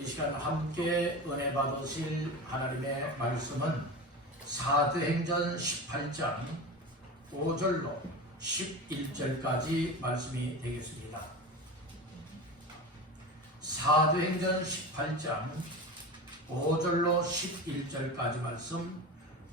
이 시간 함께 은혜 받으실 하나님의 말씀은 사도행전 18장 5절로 11절까지 말씀이 되겠습니다. 사도행전 18장 5절로 11절까지 말씀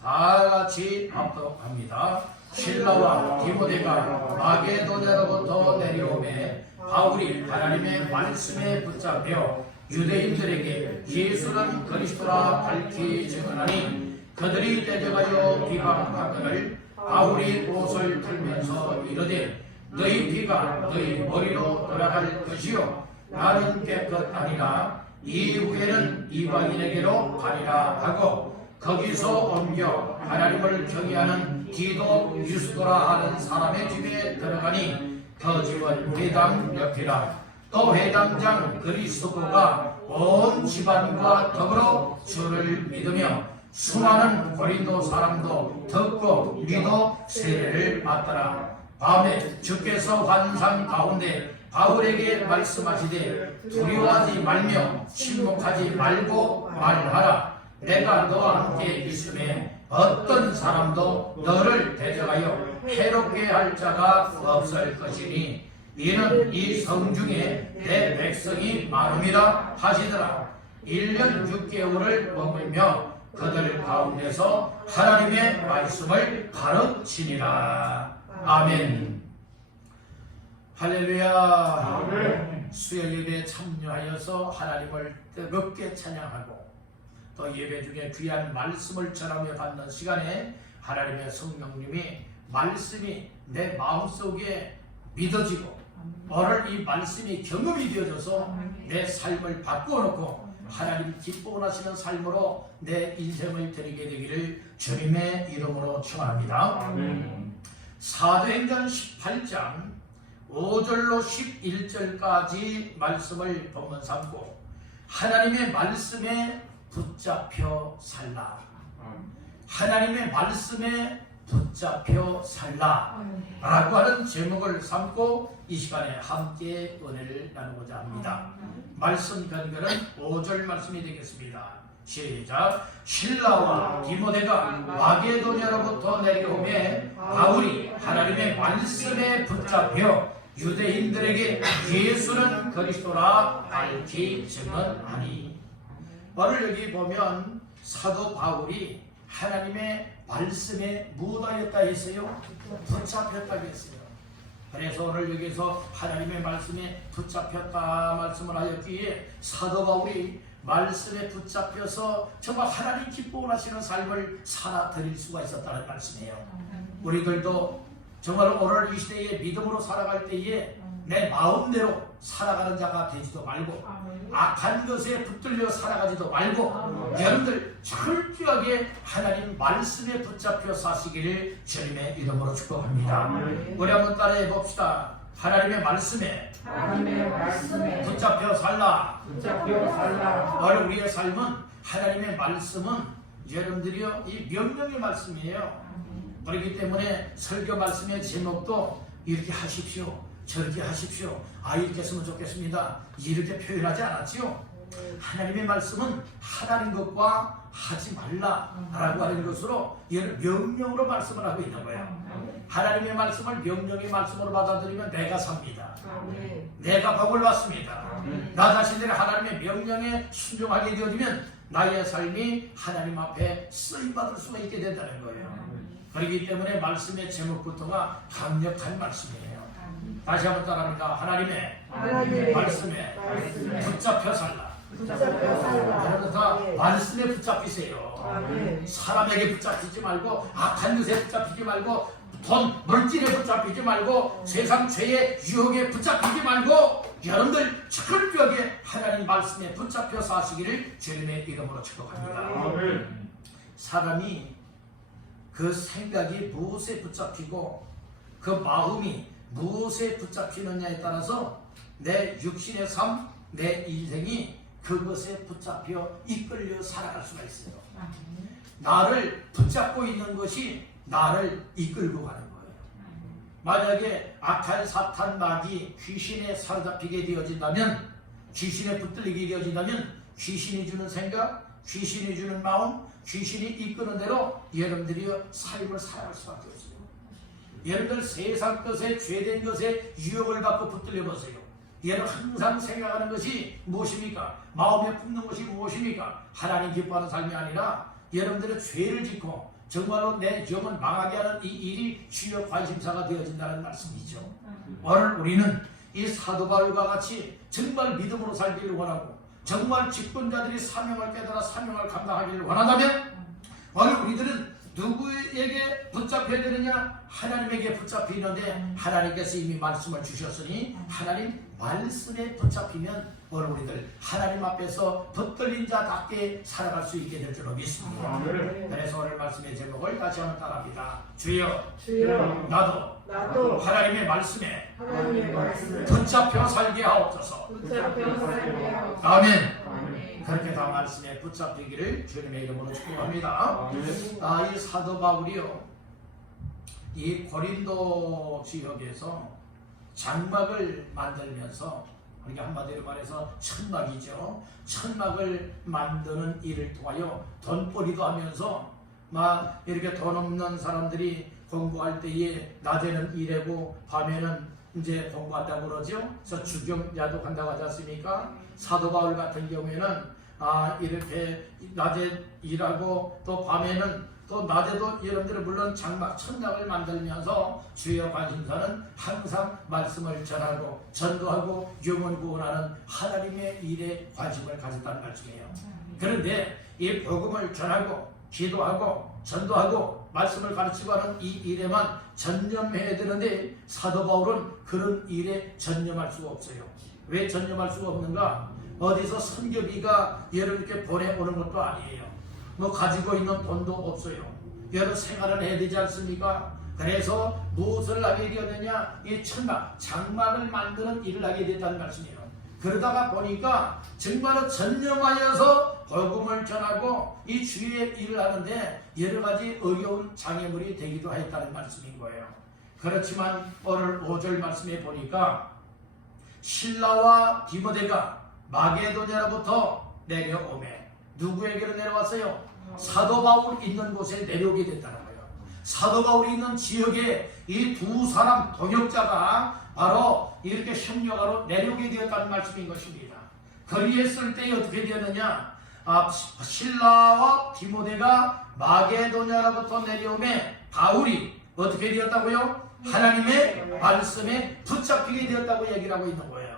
다 같이 합독합니다. 실라와 디모데가 마게도냐로부터 내려오매 바울이 하나님의 말씀에 붙잡혀 유대인들에게 예수는 그리스도라 밝히 증언하니 그들이 대적하여 비방하거늘 바울이 옷을 틀면서 이르되 너희 피가 너희 머리로 돌아갈 것이요 나는 깨끗 아니라 이후에는 이방인에게로 가리라 하고 거기서 옮겨 하나님을 경외하는 디도 유스도라 하는 사람의 집에 들어가니 그 집은 회당 옆이라. 또 회당장 그리스도가 온 집안과 더불어 주를 믿으며 수많은 고린도 사람도 듣고 믿어 세례를 받더라. 밤에 주께서 환상 가운데 바울에게 말씀하시되 두려워하지 말며 침묵하지 말고 말하라. 내가 너와 함께 있음에 어떤 사람도 너를 대적하여 해롭게 할 자가 없을 것이니 이는 이 성중에 내 백성이 많음이라 하시더라. 1년 6개월을 머물며 그들 가운데서 하나님의 말씀을 가르치니라. 아멘. 할렐루야. 아멘. 수요 예배에 참여하여서 하나님을 뜨겁게 찬양하고 또 예배 중에 귀한 말씀을 전하며 받는 시간에 하나님의 성령님이 말씀이 내 마음속에 믿어지고 오늘 이 말씀이 경험이 되어져서 내 삶을 바꾸어놓고 하나님 기뻐 하시는 삶으로 내 인생을 드리게 되기를 주님의 이름으로 축원합니다. 사도행전 18장 5절로 11절까지 말씀을 본문 삼고 하나님의 말씀에 붙잡혀 살라. 하나님의 말씀에 붙잡혀 살라 라고 하는 제목을 삼고 이 시간에 함께 은혜를 나누고자 합니다. 말씀 근거는 5절 말씀이 되겠습니다. 시작. 실라와 디모데가 마게도냐로부터 내려오매 바울이 하나님의 말씀에 붙잡혀 유대인들에게 예수는 그리스도라 밝히 증언하니. 오늘 여기 보면 사도 바울이 하나님의 말씀에 묻어있다 했어요. 붙잡혔다 했어요. 그래서 오늘 여기서 하나님의 말씀에 붙잡혔다 말씀을 하였기에 사도 바울이 말씀에 붙잡혀서 정말 하나님 기뻐하시는 삶을 살아드릴 수가 있었다는 말씀이에요. 우리들도 정말 오늘 이 시대에 믿음으로 살아갈 때에 내 마음대로 살아가는 자가 되지도 말고 악한 것에 붙들려 살아가지도 말고 여러분들 철저하게 하나님 말씀에 붙잡혀 사시기를 주님의 이름으로 축복합니다. 우리 한번 따라해 봅시다. 하나님의 말씀에 붙잡혀 살라. 오늘 우리의 삶은 하나님의 말씀은 여러분들이요 이 명령의 말씀이에요. 그렇기 때문에 설교 말씀의 제목도 이렇게 하십시오, 저렇게 하십시오, 이렇게 했으면 좋겠습니다, 이렇게 표현하지 않았지요. 하나님의 말씀은 하라는 것과 하지 말라라고 하는 것으로 명령으로 말씀을 하고 있는 거예요. 하나님의 말씀을 명령의 말씀으로 받아들이면 내가 삽니다. 내가 복을 받습니다. 나 자신들이 하나님의 명령에 순종하게 되어지면 나의 삶이 하나님 앞에 쓰임받을 수가 있게 된다는 거예요. 그렇기 때문에 말씀의 제목부터가 강력한 말씀이에요. 다시 한번 따라합니다. 하나님의 말씀에 붙잡혀 살라. 여러분 다 말씀에 붙잡히세요. 사람에게 붙잡히지 말고 악한 것에 붙잡히지 말고 돈, 물질에 붙잡히지 말고 세상 죄의 유혹에 붙잡히지 말고 여러분들 철저하게 하나님 말씀에 붙잡혀 사시기를 주님의 이름으로 축복합니다. 사람이 그 생각이 무엇에 붙잡히고 그 마음이 무엇에 붙잡히느냐에 따라서 내 육신의 삶, 내 인생이 그것에 붙잡혀 이끌려 살아갈 수가 있어요. 나를 붙잡고 있는 것이 나를 이끌고 가는 거예요. 만약에 악한 사탄 마귀 귀신에 사로잡히게 되어진다면, 귀신에 붙들리게 되어진다면 귀신이 주는 생각, 귀신이 주는 마음, 귀신이 이끄는 대로 여러분들이 삶을 살아갈 수밖에 없어요. 여러분들 세상 것에, 죄된 것에 유혹을 받고 붙들려 보세요. 여러분 항상 생각하는 것이 무엇입니까? 마음에 품는 것이 무엇입니까? 하나님 기뻐하는 삶이 아니라 여러분들의 죄를 짓고 정말로 내 영혼 망하게 하는 이 일이 주요 관심사가 되어진다는 말씀이죠. 오늘 우리는 이 사도 바울과 같이 정말 믿음으로 살기를 원하고 정말 직분자들이 사명을 깨달아 사명을 감당하기를 원한다면 오늘 우리들은 누구에게 붙잡혀야 되느냐? 하나님에게 붙잡히는데 하나님께서 이미 말씀을 주셨으니 하나님 말씀에 붙잡히면 오늘 우리들 하나님 앞에서 붙들린 자답게 살아갈 수 있게 될 줄로 믿습니다. 그래서 오늘 말씀의 제목을 다시 한번 따라합니다. 주여, 나도 하나님의 말씀에 붙잡혀 살게 하옵소서. 아멘. 그렇게 다 말씀에 붙잡히기를 주님의 이름으로 축복합니다. 이 사도 바울이요, 이 고린도 지역에서 장막을 만들면서, 우리가 한마디로 말해서 천막이죠. 천막을 만드는 일을 통하여 돈벌이도 하면서 막 이렇게 돈 없는 사람들이 공부할 때에 낮에는 일하고 밤에는 이제 공부한다고 그러죠. 그래서 주경야도 간다고 하지 않습니까? 사도 바울 같은 경우에는 이렇게 낮에 일하고 또 밤에는 또 낮에도 여러분들은 물론 장막 천막을 만들면서 주요 관심사는 항상 말씀을 전하고 전도하고 영혼 구원하는 하나님의 일에 관심을 가졌다는 말씀이에요. 그런데 이 복음을 전하고 기도하고 전도하고 말씀을 가르치고 하는 이 일에만 전념해야 되는데 사도 바울은 그런 일에 전념할 수가 없어요. 왜 전념할 수가 없는가? 어디서 선교비가 여러분께 보내오는 것도 아니에요. 뭐 가지고 있는 돈도 없어요. 여러 생활을 해야 되지 않습니까? 그래서 무엇을 하게 되었느냐? 이 천막, 장막을 만드는 일을 하게 됐다는 말씀이에요. 그러다가 보니까 정말로 전념하여서 복음을 전하고 이 주의 일을 하는데 여러 가지 어려운 장애물이 되기도 했다는 말씀인 거예요. 그렇지만 오늘 5절 말씀에 보니까 실라와 디모데가 마게도냐로부터 내려오매 누구에게로 내려왔어요? 사도 바울 있는 곳에 내려오게 됐다는 거예요. 사도 바울이 있는 지역에 이 두 사람 동역자가 바로 이렇게 협력하러 내려오게 되었다는 말씀인 것입니다. 그리했을 때 어떻게 되었느냐? 실라와 디모데가 마게도냐로부터 내려오매 바울이 어떻게 되었다고요? 하나님의 말씀에 붙잡히게 되었다고 얘기를 하고 있는 거예요.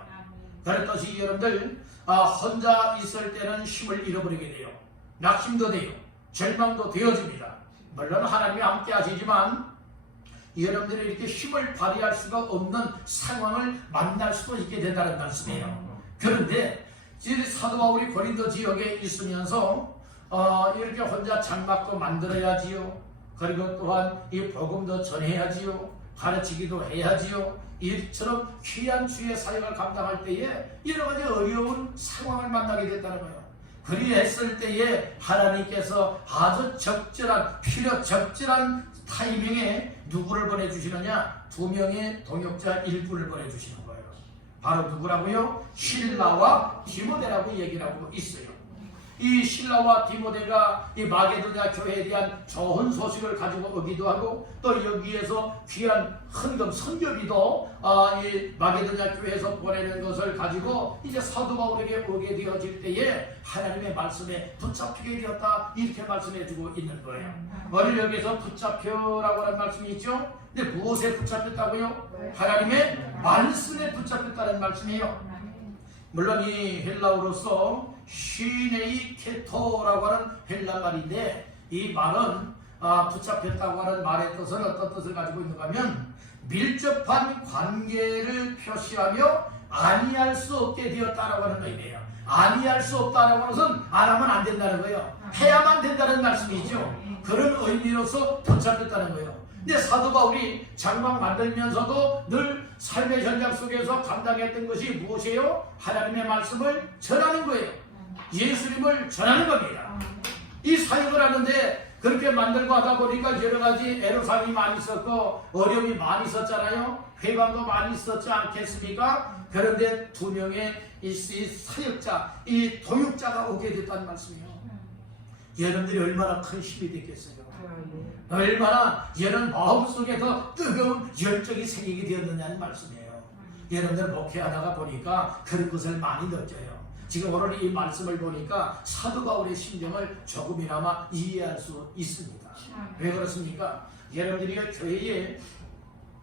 그랬듯이 여러분들 혼자 있을 때는 힘을 잃어버리게 돼요. 낙심도 돼요. 절망도 되어집니다. 물론 하나님이 함께 하시지만 여러분들이 이렇게 힘을 발휘할 수가 없는 상황을 만날 수도 있게 된다는 말씀이에요. 그런데 사도 바울이 고린도 지역에 있으면서 이렇게 혼자 장막도 만들어야지요. 그리고 또한 이 복음도 전해야지요. 가르치기도 해야지요. 이처럼 귀한 주의 사역을 감당할 때에 여러 가지 어려운 상황을 만나게 됐다는 거예요. 그리했을 때에 하나님께서 아주 적절한 타이밍에 누구를 보내주시느냐? 2명의 동역자 일꾼을 보내주시는 거예요. 바로 누구라고요? 실라와 디모데라고 얘기를 하고 있어요. 이 실라와 디모데가 이 마게도냐 교회에 대한 좋은 소식을 가지고 오기도 하고 또 여기에서 귀한 헌금 선교비도 이 마게도냐 교회에서 보내는 것을 가지고 이제 사도 바울에게 오게 되어질 때에 하나님의 말씀에 붙잡히게 되었다 이렇게 말씀해주고 있는 거예요. 오늘 여기서 붙잡혀라고 하는 말씀이 있죠. 근데 무엇에 붙잡혔다고요? 하나님의 말씀에 붙잡혔다는 말씀이에요. 물론 이 헬라어로서 쉬네이 케토라고 하는 헬라 말인데 이 말은 붙잡혔다고 하는 말의 뜻은 어떤 뜻을 가지고 있는가 하면 밀접한 관계를 표시하며 아니할 수 없게 되었다라고 하는 의미예요. 아니할 수 없다라고 하는 것은 안 하면 안 된다는 거예요. 해야만 된다는 말씀이죠. 그런 의미로서 붙잡혔다는 거예요. 근데 사도 바울이 장막 만들면서도 늘 삶의 현장 속에서 감당했던 것이 무엇이에요? 하나님의 말씀을 전하는 거예요. 예수님을 전하는 겁니다. 이 사역을 하는데 그렇게 만들고 하다 보니까 여러 가지 애로사항이 많이 있었고 어려움이 많이 있었잖아요. 회방도 많이 있었지 않겠습니까? 그런데 두 명의 이 사역자, 이 도육자가 오게 됐다는 말씀이에요. 여러분들이 얼마나 큰 힘이 됐겠어요. 얼마나 여러분 마음속에 더 뜨거운 열정이 생기게 되었느냐는 말씀이에요. 여러분들 목회하다가 보니까 그런 것을 많이 느껴요. 지금 오늘 이 말씀을 보니까 사도 바울의 심정을 조금이나마 이해할 수 있습니다. 왜 그렇습니까? 여러분들이 교회에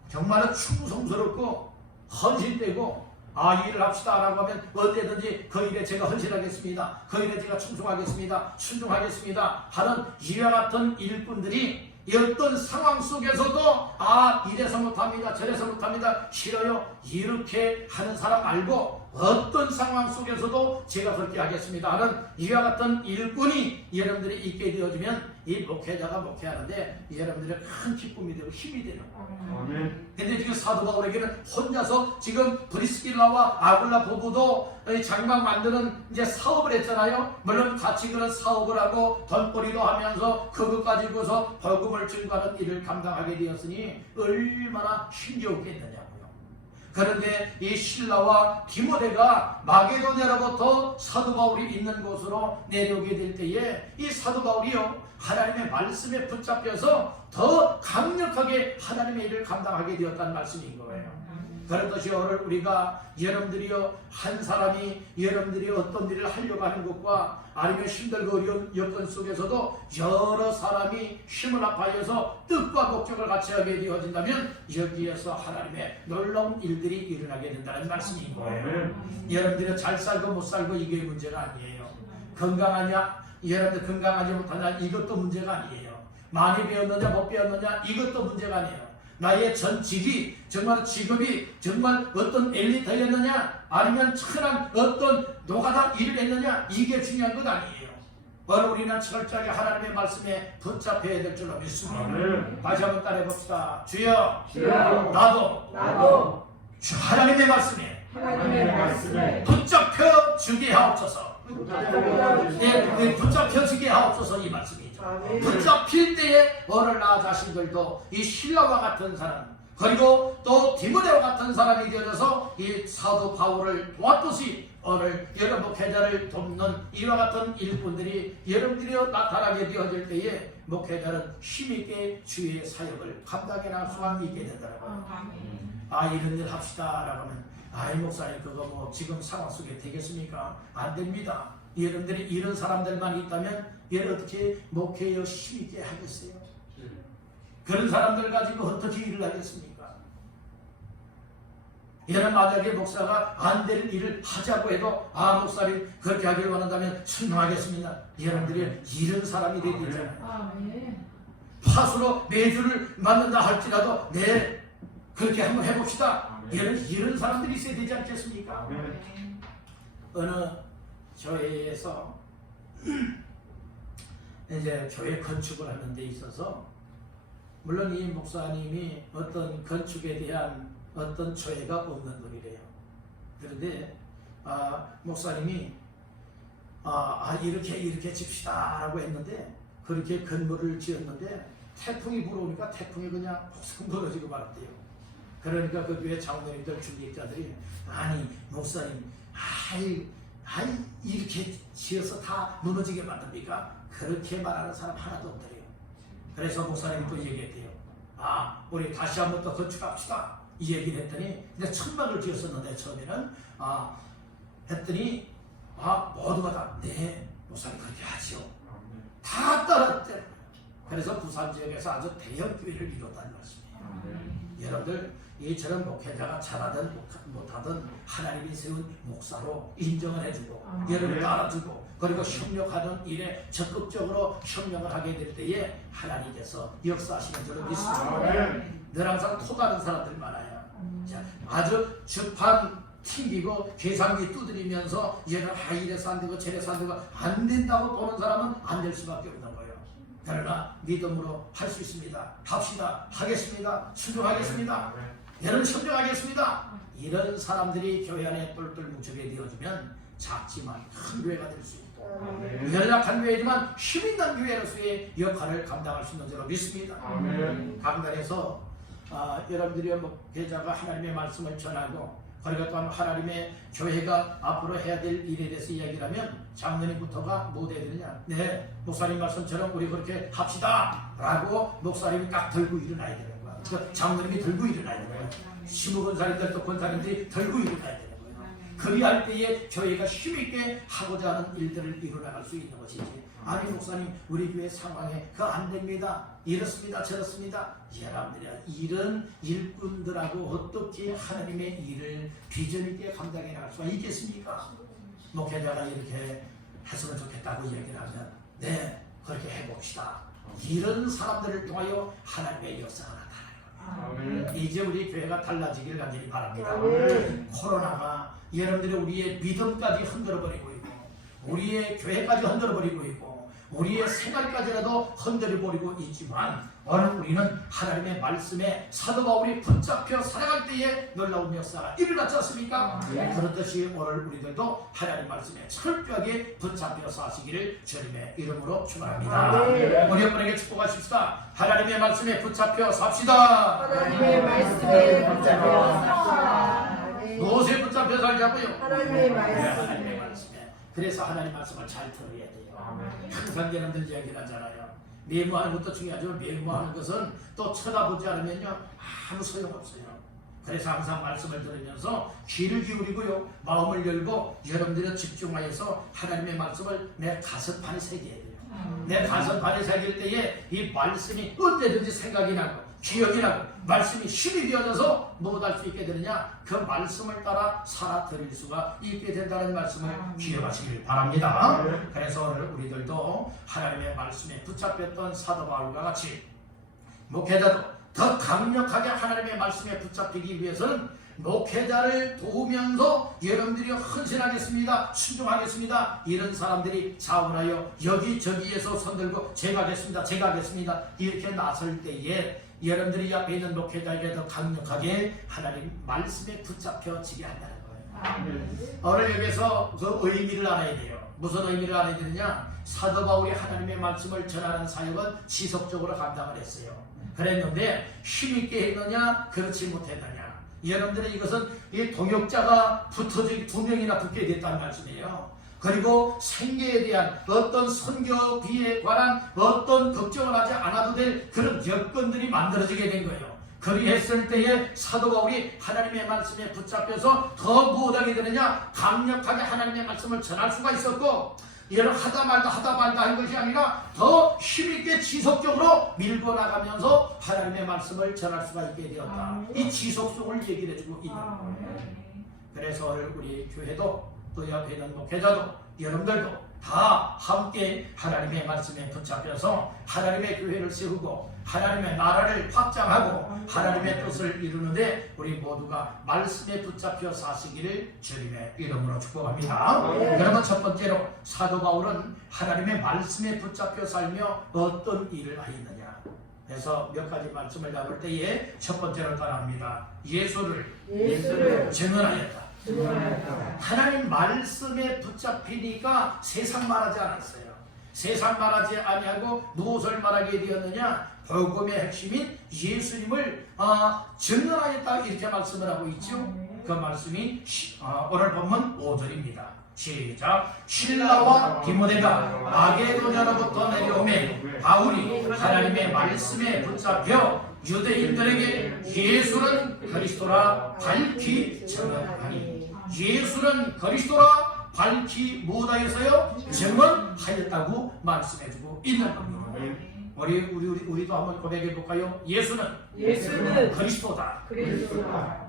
정말 충성스럽고 헌신되고 이 일을 합시다 라고 하면 언제든지 그 일에 제가 헌신하겠습니다, 그 일에 제가 충성하겠습니다, 순종하겠습니다 하는 이와 같은 일꾼들이 어떤 상황 속에서도 이래서 못합니다, 저래서 못합니다, 싫어요 이렇게 하는 사람 말고 어떤 상황 속에서도 제가 그렇게 하겠습니다 하는 이와 같은 일꾼이 여러분들이 있게 되어지면 이 목회자가 목회하는데 여러분들의 큰 기쁨이 되고 힘이 되는 거예요. 근데 지금 사도 바울에게는 혼자서 지금 브리스길라와 아굴라 부부도 장막 만드는 이제 사업을 했잖아요. 물론 같이 그런 사업을 하고 돈벌이도 하면서 그것 가지고서 벌금을 증거하는 일을 감당하게 되었으니 얼마나 힘겨웠겠느냐고요. 그런데 이 실라와 디모데가 마게도냐로부터 사도 바울이 있는 곳으로 내려오게 될 때에 이 사도 바울이요 하나님의 말씀에 붙잡혀서 더 강력하게 하나님의 일을 감당하게 되었다는 말씀인 거예요. 그렇듯이 오늘 우리가 여러분들이요 한 사람이 여러분들이 어떤 일을 하려고 하는 것과 아니면 힘들고 어려운 여건 속에서도 여러 사람이 힘을 합하여서 뜻과 목적을 같이 하게 되어진다면 여기에서 하나님의 놀라운 일들이 일어나게 된다는 말씀인 거예요. 여러분들이 잘 살고 못 살고 이게 문제가 아니에요. 건강하냐 여러분들 건강하지 못하냐 이것도 문제가 아니에요. 많이 배웠느냐 못 배웠느냐 이것도 문제가 아니에요. 나의 전직이 정말 직업이 정말 어떤 엘리트였느냐 아니면 천한 어떤 노가다 일을 했느냐 이게 중요한 것 아니에요. 오늘 우리는 철저하게 하나님의 말씀에 붙잡혀야 될 줄로 믿습니다. 다시 한번 따라해봅시다. 주여, 나도 하나님의 말씀에 붙잡혀 주게 하옵소서. 붙잡혀 주게 하옵소서 이 말씀이죠. 붙잡힐 때에 오늘 나 자신들도 이 실라와 같은 사람 그리고 또 디모데와 같은 사람이 되어져서 이 사도 바울을 도왔듯이 오늘 여러 목회자를 돕는 이와 같은 일꾼들이 여러분들이 나타나게 되어질 때에 목회자는 힘있게 주의 사역을 감당해 나갈 수가 있게 되더라고요. 이런 일 합시다 라고 하면 목사님 그거 뭐 지금 상황 속에 되겠습니까? 안 됩니다. 여러분들이 이런 사람들만 있다면 얘를 어떻게 목회에 힘있게 하겠어요? 그런 사람들 가지고 어떻게 일을 하겠습니까? 얘는 만약에 목사가 안 될 일을 하자고 해도 목사님 그렇게 하기를 원한다면 순종하겠습니다. 여러분들이 이런 사람이 되야 되잖아요. 파수로 매주를 만든다 할지라도 그렇게 한번 해봅시다. 이런 사람들이 있어야 되지 않겠습니까? 어느 교회에서 이제 교회 건축을 하는 데 있어서 물론 이 목사님이 어떤 건축에 대한 어떤 조회가 없는 분이래요. 그런데 목사님이 이렇게 칩시다 라고 했는데 그렇게 건물을 지었는데 태풍이 불어오니까 태풍이 그냥 폭삭 무너지고 말았대요. 그러니까 그 교회 장로님들 중직자들이 목사님 이렇게 지어서 다 무너지게 만듭니까? 그렇게 말하는 사람 하나도 없더래요. 그래서 목사님이 또 얘기했대요. 우리 다시 한번 또 건축합시다 이 얘기를 했더니 근데 천막을 지었었는데 처음에는 했더니 모두가 다 목사님 그렇게 하지요. 다 따랐대. 그래서 부산 지역에서 아주 대형 교회를 이뤘다는 말씀이에요. 여러분들 이처럼 목회자가 잘하든 못하든 하나님이 세운 목사로 인정을 해주고 여러분을 따라주고 그리고 협력하는 일에 적극적으로 협력을 하게 될 때에 하나님께서 역사하시는 줄로 믿습니다. 늘 항상 토다는 사람들이 많아요. 아주 주판 튕기고 계산기 두드리면서 얘는 이래서 안 되고 저래서 안 되고 안 된다고 보는 사람은 안 될 수밖에 없는 거예요. 그러나 믿음으로 할 수 있습니다. 합시다. 하겠습니다. 순종하겠습니다. 여러분 협력하겠습니다. 이런 사람들이 교회 안에 똘똘 뭉치게 되어주면 작지만 큰 교회가 될 수 있고 연약한 교회지만 힘있는 교회로서의 역할을 감당할 수 있는 줄로 믿습니다. 강단에서 여러분들이 목회자가 하나님의 말씀을 전하고 그리고 또한 하나님의 교회가 앞으로 해야 될 일에 대해서 이야기를 하면 장로님부터가 뭐 해야 되느냐? 네, 목사님 말씀처럼 우리 그렇게 합시다 라고 목사님이 딱 들고 일어나야 되는 거야. 그러니까 장로님이 들고 일어나야 되는 거야. 시무 권사님들도 권사님들이 들고 일어나야 되는 거야. 그리할 때에 교회가 힘있게 하고자 하는 일들을 이루어나갈 수 있는 것이지. 아니 목사님 우리 교회 상황에 그거 안 됩니다. 이렇습니다 저렇습니다. 여러분들이 이런 일꾼들하고 어떻게 하나님의 일을 비전 있게 감당해 나갈 수가 있겠습니까? 목회자가 이렇게 했으면 좋겠다고 얘기를 하면 네 그렇게 해봅시다. 이런 사람들을 통하여 하나님의 역사가 나타나요. 이제 우리 교회가 달라지기를 간절히 바랍니다. 코로나가 여러분들이 우리의 믿음까지 흔들어버리고 있고 우리의 교회까지 흔들어버리고 있고 우리의 생활까지라도 흔들어버리고 있지만 오늘 우리는 하나님의 말씀에 사도 바울이 붙잡혀 살아갈 때에 놀라운 역사가 일어났지 않습니까? 그렇듯이 오늘 우리들도 하나님 말씀에 철저하게 붙잡혀 사시기를 주님의 이름으로 축원합니다. 우리 여러분에게 축복하십시다. 하나님의 말씀에 붙잡혀 삽시다. 하나님의 말씀에 붙잡혀 삽시다. 무엇에 붙잡혀 살자고요? 하나님의 하나님의 말씀에. 그래서 하나님 말씀을 잘 들어야 돼요. 항상 여러분들 이야기를 하잖아요. 메모하는 것도 중요하지만 메모하는 것은 또 쳐다보지 않으면요 아무 소용없어요. 그래서 항상 말씀을 들으면서 귀를 기울이고요 마음을 열고 여러분들이 집중하여서 하나님의 말씀을 내 가슴판에 새겨야 돼요. 내 가슴판에 새길 때에 이 말씀이 언제든지 생각이 나고 기억이 나고 말씀이 힘이 되어져서 무엇할 수 있게 되느냐 그 말씀을 따라 살아드릴 수가 있게 된다는 말씀을 기억하시길 바랍니다. 그래서 오늘 우리들도 하나님의 말씀에 붙잡혔던 사도 바울과 같이 목회자도 더 강력하게 하나님의 말씀에 붙잡히기 위해서는 목회자를 도우면서 여러분들이 헌신하겠습니다 순종하겠습니다 이런 사람들이 자원하여 여기저기에서 손들고 제가 하겠습니다 이렇게 나설 때에 여러분들이 앞에 있는 목회자에게 더 강력하게 하나님 말씀에 붙잡혀지게 한다는 거예요. 오늘 여기서 그 의미를 알아야 돼요. 무슨 의미를 알아야 되느냐? 사도 바울이 하나님의 말씀을 전하는 사역은 지속적으로 감당을 했어요. 그랬는데 힘있게 했느냐? 그렇지 못했느냐? 여러분들은 이것은 이 동역자가 두 명이나 붙게 됐다는 말씀이에요. 그리고 생계에 대한 어떤 선교비에 관한 어떤 걱정을 하지 않아도 될 그런 여건들이 만들어지게 된 거예요. 그리했을 때에 사도 바울이 하나님의 말씀에 붙잡혀서 더 무엇하게 되느냐? 강력하게 하나님의 말씀을 전할 수가 있었고 이를 하다 말다 한 것이 아니라 더 힘있게 지속적으로 밀고 나가면서 하나님의 말씀을 전할 수가 있게 되었다. 이 지속성을 얘기를 해주고 있는 거예요. 그래서 오늘 우리 교회도 또 옆에 있는 목회자도 여러분들도 다 함께 하나님의 말씀에 붙잡혀서 하나님의 교회를 세우고 하나님의 나라를 확장하고 하나님의 뜻을 이루는데 우리 모두가 말씀에 붙잡혀 사시기를 주님의 이름으로 축복합니다. 그러면 첫 번째로 사도 바울은 하나님의 말씀에 붙잡혀 살며 어떤 일을 하였느냐. 그래서 몇 가지 말씀을 나눌 때에 첫 번째로 따라합니다. 예수를 증언하였다. 하나님 말씀에 붙잡히니까 세상 말하지 않았어요. 세상 말하지 아니하고 무엇을 말하게 되었느냐? 복음의 핵심인 예수님을 증언하였다 이렇게 말씀을 하고 있죠. 그 말씀이 오늘 본문 5절입니다. 시작. 실라와 디모데가 마게도냐로부터 내려오매 바울이 하나님의 말씀에 붙잡혀 유대인들에게 예수는 그리스도라 밝히 증언하니. 예수는 그리스도라 밝히 무엇하여서요? 증언하였다고 말씀해주고 있는 겁니다. 우리도 한번 고백해 볼까요? 예수는 그리스도다.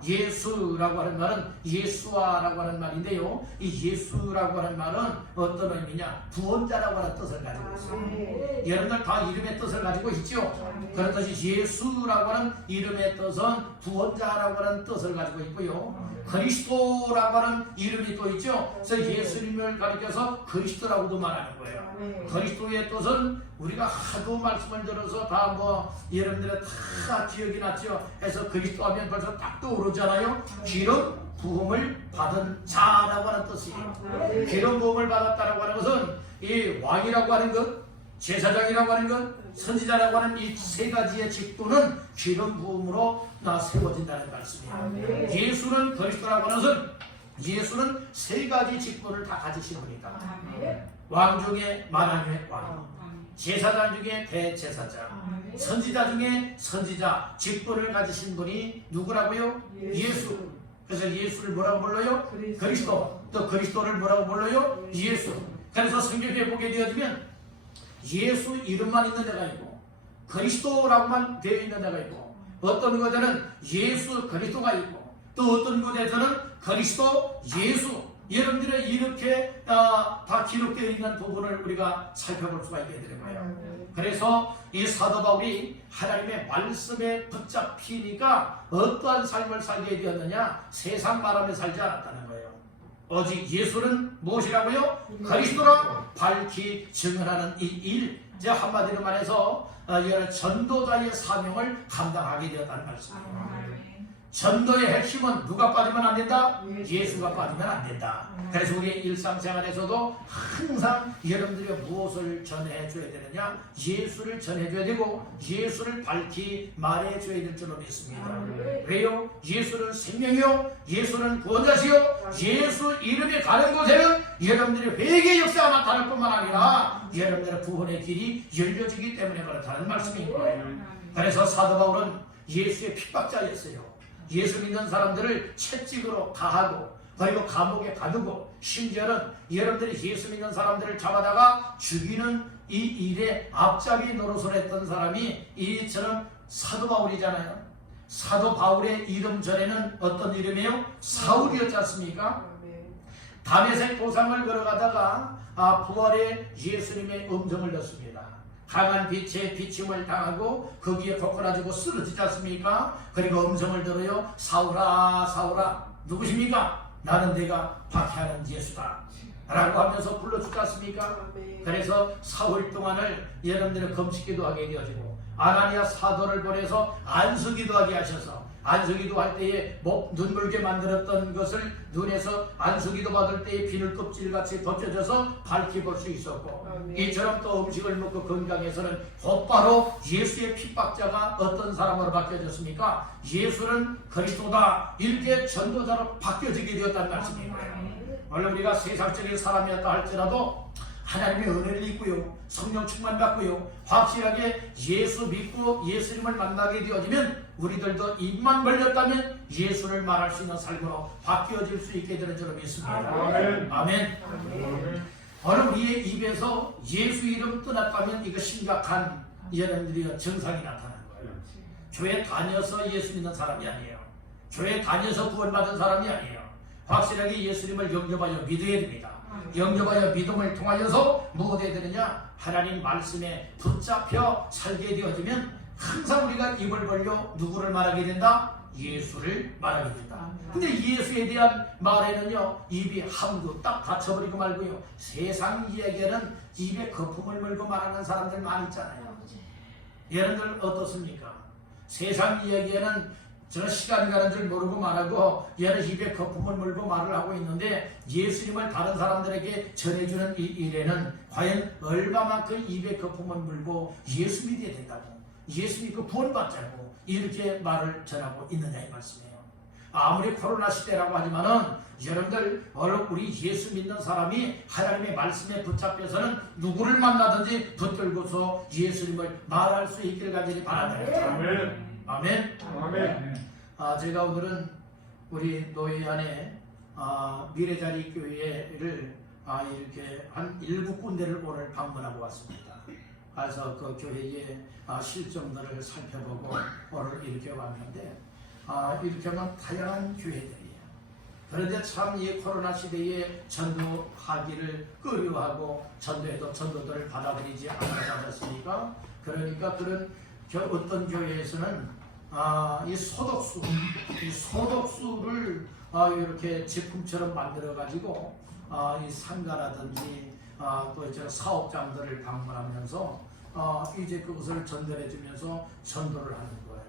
예수라고 하는 말은 예수와라고 하는 말인데요. 이 예수라고 하는 말은 어떤 의미냐? 구원자라고 하는 뜻을 가지고 있어요. 여러분들 다 이름의 뜻을 가지고 있죠. 그렇듯이 예수라고 하는 이름의 뜻은 구원자라고 하는 뜻을 가지고 있고요. 그리스도라고 하는 이름이 또 있죠. 그래서 예수님을 가리켜서 그리스도라고도 말하는 거예요. 그리스도의 뜻은 우리가 하도 말씀을 들어서 다 여러분들은 다 기억이 났죠. 해서 그리스도 하면 벌써 딱 떠오르잖아요. 기름 부음을 받은 자라고 하는 뜻이에요. 기름 부음을 받았다라고 하는 것은 이 왕이라고 하는 것, 제사장이라고 하는 것, 선지자라고 하는 이 세 가지의 직분은 기름 부음으로 세워진다는 말씀이에요. 예수는 그리스도라고 하는 것은 예수는 세 가지 직분을 다 가지신 분이다. 왕 중에 만왕의 왕, 제사장 중에 대제사장, 선지자 중에 선지자 직분을 가지신 분이 누구라고요? 예수. 그래서 예수를 뭐라고 불러요? 그리스도. 또 그리스도를 뭐라고 불러요? 예수. 그래서 성경에 보게 되어지면 예수 이름만 있는 데가 있고 그리스도라고만 되어 있는 데가 있고 어떤 곳에는 예수 그리스도가 있고 또 어떤 곳에서는 그리스도 예수 여러분들의 이렇게 다 기록되어 있는 부분을 우리가 살펴볼 수가 있게 되는 거예요. 그래서 이 사도 바울이 하나님의 말씀에 붙잡히니까 어떠한 삶을 살게 되었느냐? 세상 바람에 살지 않았다는 거예요. 오직 예수는 무엇이라고요? 그리스도라 밝히 증언하는 이 일, 즉 한마디로 말해서 전도자의 사명을 감당하게 되었다는 말씀이에요. 전도의 핵심은 누가 빠지면 안 된다? 예수가 빠지면 안 된다. 그래서 우리의 일상생활에서도 항상 여러분들이 무엇을 전해줘야 되느냐? 예수를 전해줘야 되고 예수를 밝히 말해줘야 될 줄로 믿습니다. 왜요? 예수는 생명이요, 예수는 구원자시요, 예수 이름이 가는 곳에는 여러분들이 회개 역사가 나타날 뿐만 아니라 여러분들의 구원의 길이 열려지기 때문에 그렇다는 말씀인 거예요. 그래서 사도 바울은 예수의 핍박자였어요. 예수 믿는 사람들을 채찍으로 가하고 그리고 감옥에 가두고 심지어는 여러분들이 예수 믿는 사람들을 잡아다가 죽이는 이 일에 앞잡이 노릇을 했던 사람이 이처럼 사도 바울이잖아요. 사도 바울의 이름 전에는 어떤 이름이에요? 사울이었지 않습니까? 다메섹 도상을 걸어가다가 부활의 예수님의 음성을 듣습니다. 강한 빛에 비침을 당하고 거기에 거꾸라지고 쓰러지지 않습니까? 그리고 음성을 들어요. 사울아 사울아 누구십니까? 나는 내가 박해하는 예수다 라고 하면서 불러주지 않습니까? 그래서 사흘 동안을 여러분들은 금식기도 하게 되어지고 아나니아 사도를 보내서 안수기도 하게 하셔서 안수기도 할 때에 눈물게 만들었던 것을 눈에서 안수기도 받을 때에 비늘 껍질같이 벗겨져서 밝히 볼 수 있었고 이처럼 또 음식을 먹고 건강해서는 곧바로 예수의 핍박자가 어떤 사람으로 바뀌어졌습니까? 예수는 그리스도다 이렇게 전도자로 바뀌어지게 되었다는 말씀이에요. 원래 우리가 세상적인 사람이었다 할지라도 하나님의 은혜를 입고요, 성령 충만 받고요, 확실하게 예수 믿고 예수님을 만나게 되어지면 우리들도 입만 벌렸다면 예수를 말할 수 있는 삶으로 바뀌어질 수 있게 되는 줄로 믿습니다. 아멘. 아멘. 오늘 우리의 입에서 예수 이름 떠났다면 이거 심각한 여러분들이 증상이 나타나는 거예요. 교회 다녀서 예수 믿는 사람이 아니에요. 교회 다녀서 구원받은 사람이 아니에요. 확실하게 예수님을 영접하여 믿어야 됩니다. 영접하여 믿음을 통하여서 무엇 해야 되느냐? 하나님 말씀에 붙잡혀 살게 되어지면 항상 우리가 입을 벌려 누구를 말하게 된다? 예수를 말하게 된다. 근데 예수에 대한 말에는요 입이 함구 딱 닫혀버리고 말고요 세상 이야기에는 입에 거품을 물고 말하는 사람들 많이 있잖아요. 여러분들 어떻습니까? 세상 이야기에는 저 시간이 가는 줄 모르고 말하고 얘는 입에 거품을 물고 말을 하고 있는데 예수님을 다른 사람들에게 전해주는 이 일에는 과연 얼마만큼 입에 거품을 물고 예수 믿어야 된다고 예수 믿고 구원받자고 이렇게 말을 전하고 있느냐 이 말씀이에요. 아무리 코로나 시대라고 하지만은 여러분들 우리 예수 믿는 사람이 하나님의 말씀에 붙잡혀서는 누구를 만나든지 붙들고서 예수님을 말할 수 있기를 간절히 바랍니다. 아멘. 아멘. 아멘. 제가 오늘은 우리 노예 안에 미래자리 교회를 이렇게 한 7군데를 오늘 방문하고 왔습니다. 그래서 그 교회의 실정들을 살펴보고 오늘 이렇게 왔는데 이렇게 하면 다양한 교회들이에요. 그런데 참 이 코로나 시대에 전도하기를 꺼려하고 전도해도 전도들을 받아들이지 않지 않았습니까? 그러니까 그런 어떤 교회에서는 이 소독수를 이렇게 제품처럼 만들어 가지고 이 상가라든지 또 이제 사업장들을 방문하면서 이제 그것을 전달해 주면서 전도를 하는 거예요.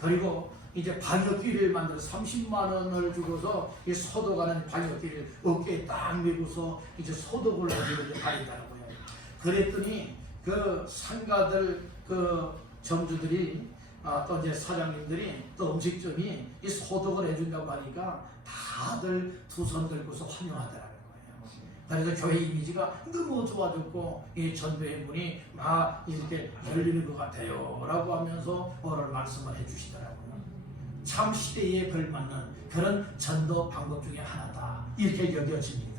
그리고 이제 방역기를 만들어 30만 원을 주고서 이 소독하는 방역기를 어깨에 딱 메고서 이제 소독을 하기를 바란다는 거예요. 그랬더니 그 상가들 그 점주들이 또 이제 사장님들이 또 음식점이 이 소득을 해준다고 하니까 다들 두 손 들고서 환영하더라는 거예요. 그래서 교회 이미지가 너무 좋아졌고 이 전도의 문이 막 이렇게 열리는 것 같아요 라고 하면서 오늘 말씀을 해주시더라고요. 참 시대에 걸맞는 그런 전도 방법 중에 하나다 이렇게 여겨집니다.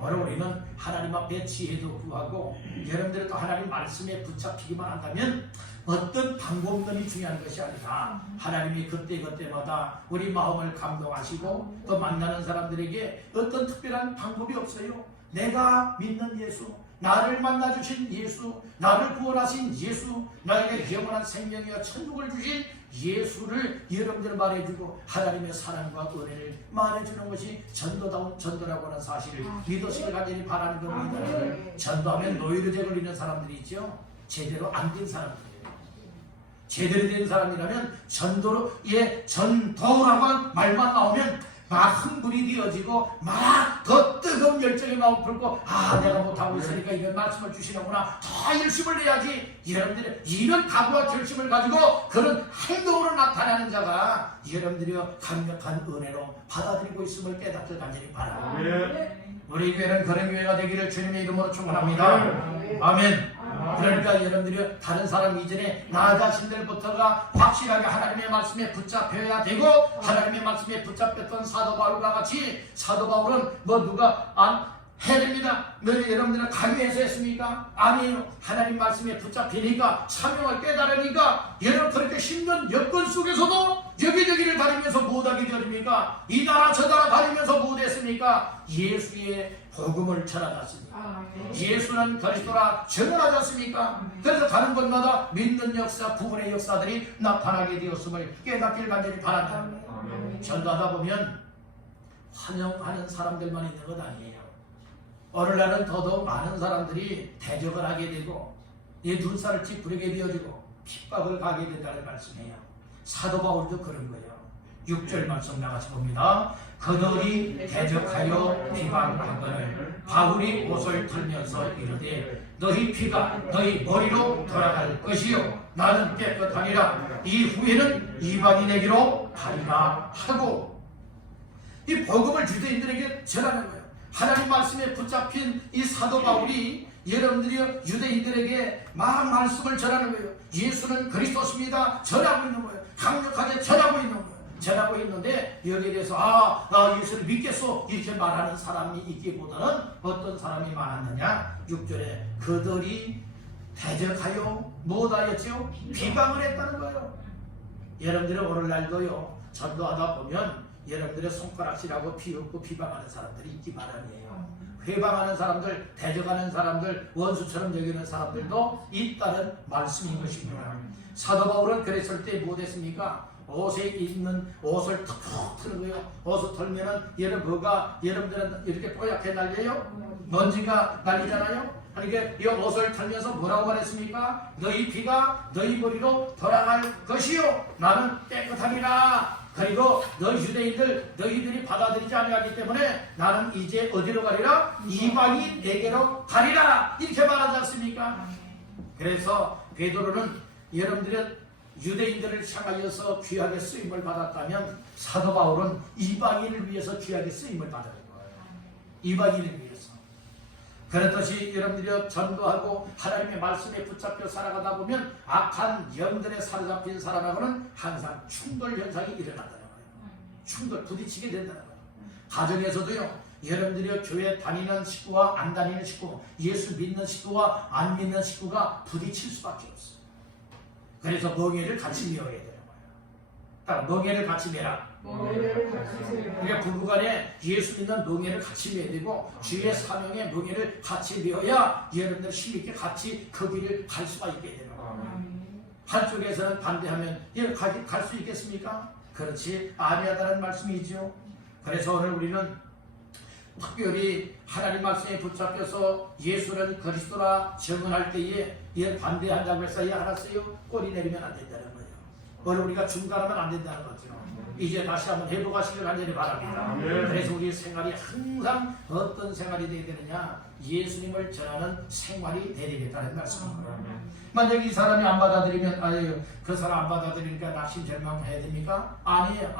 오늘 우리는 하나님 앞에 지혜도 구하고 여러분들이 또 하나님 말씀에 붙잡히기만 한다면 어떤 방법론이 중요한 것이 아니라 하나님이 그때그때마다 우리 마음을 감동하시고 또 만나는 사람들에게 어떤 특별한 방법이 없어요. 내가 믿는 예수, 나를 만나주신 예수, 나를 구원하신 예수, 나에게 영원한 생명이와 천국을 주신 예수를 여러분들 말해주고 하나님의 사랑과 은혜를 말해주는 것이 전도다운 전도라고 하는 사실을 믿으시길 간절히 바라는 겁니다. 전도하면 노이로제 걸리는 사람들이 있죠. 제대로 안 된 사람들이에요. 제대로 된 사람이라면 전도라고 말만 나오면 막 흥분이 되어지고 막 더 뜨거운 열정이 마음 풀고 내가 못하고 있으니까 이런 말씀을 주시는구나 더 열심을 내야지 여러분들이 이런 각오와 결심을 가지고 그런 행동으로 나타나는 자가 여러분들이 강력한 은혜로 받아들이고 있음을 깨닫길 간절히 바랍니다. 우리 교회는 그런 교회가 되기를 주님의 이름으로 축원합니다. 아멘. 그러니까 여러분들이 다른 사람 이전에 나 자신들부터가 확실하게 하나님의 말씀에 붙잡혀야 되고 하나님의 말씀에 붙잡혔던 사도 바울과 같이 사도 바울은 누가 해야 됩니다. 여러분들은 강요해서 했습니까? 아니에요. 하나님 말씀에 붙잡히니까 사명을 깨달으니까 여러분 그렇게 힘든 여건 속에서도 여기저기를 다니면서 못하게 되어집니까? 이 나라 저 나라 다니면서 못했습니까? 예수의 복음을 전하셨습니까? 예수는 그리스도라 전하지 않습니까? 그래서 가는 곳마다 믿는 역사, 구원의 역사들이 나타나게 되었음을 깨닫기를 간절히 바란다. 전도하다 보면 환영하는 사람들만 있는 것 아니에요. 오늘날은 더더욱 많은 사람들이 대적을 하게 되고 내 눈살을 찌푸리게 되어지고 핍박을 가게 된다는 말씀이에요. 사도 바울도 그런 거예요. 6절 말씀 나가서 봅니다. 그들이 대적하여 비방하거늘 바울이 옷을 털면서 이르되 너희 피가 너희 머리로 돌아갈 것이요 나는 깨끗하니라 이후에는 이방인에게로 가리라 하고 이 복음을 유대인들에게 전하는 거예요. 하나님 말씀에 붙잡힌 이 사도 바울이 여러분들이 유대인들에게 막 말씀을 전하는 거예요. 예수는 그리스도십니다. 전하고 있는 거예요. 강력하게 전하고 있는 거예요. 전하고 있는데 여기에 대해서 나 예수를 믿겠소 이렇게 말하는 사람이 있기보다는 어떤 사람이 많았느냐 6절에 그들이 대적하여 못하였지요 비방을 했다는 거예요. 여러분들은 오늘날도요 전도하다 보면 여러분들의 손가락질하고 비웃고 비방하는 사람들이 있기 마련이에요. 회방하는 사람들, 대적하는 사람들, 원수처럼 여기는 사람들도 있다는 말씀인 것입니다. 사도 바울은 그랬을 때 못했습니까? 옷에 있는 옷을 턱 트는 거예요. 옷을 털면은 여러분들은 이렇게 뽀얗게 날려요? 먼지가 날리잖아요? 그러니까 이 옷을 털면서 뭐라고 말했습니까? 너희 피가 너희 머리로 돌아갈 것이요 나는 깨끗함이라. 그리고 너희 유대인들 너희들이 받아들이지 아니하기 때문에 나는 이제 어디로 가리라? 이방인에게로 가리라 이렇게 말하지 않습니까? 그래서 베드로는 여러분들의 유대인들을 향하여서 귀하게 쓰임을 받았다면 사도 바울은 이방인을 위해서 귀하게 쓰임을 받은 거예요. 이방인을 위해서. 그렇듯이 여러분들이 전도하고 하나님의 말씀에 붙잡혀 살아가다 보면 악한 영들에 사로잡힌 사람하고는 항상 충돌 현상이 일어난다는 거예요. 충돌, 부딪히게 된다는 거예요. 가정에서도요. 여러분들이 교회 다니는 식구와 안 다니는 식구, 예수 믿는 식구와 안 믿는 식구가 부딪힐 수밖에 없어요. 그래서 멍에를 같이 메어야 되는 거예요. 딱 멍에를 같이 메라. 그러니까 부부간에 예수 믿는 멍에를 같이 메야 되고 주의 사명의 멍에를 같이 메어야 여러분들 힘있게 같이 그 길을 갈 수가 있게 되는 거예요. 한쪽에서는 반대하면 갈 수 있겠습니까? 그렇지 아니하다는 말씀이죠. 그래서 오늘 우리는 특별히 하나님 말씀에 붙잡혀서 예수는 그리스도라 증언할 때에 반대한다고 해서 알았어요? 꼬리 내리면 안 된다는 거예요. 우리가 중단하면 안 된다는 거죠. 이제 다시 한번 회복하시길 간절히 바랍니다. 그래서 우리 생활이 항상 어떤 생활이 되어야 되느냐, 예수님을 전하는 생활이 되겠다는 말씀입니다. 만약 이 사람이 안 받아들이면 아유 그 사람 안 받아들이니까 낙심절망해야 됩니까? 아니에요.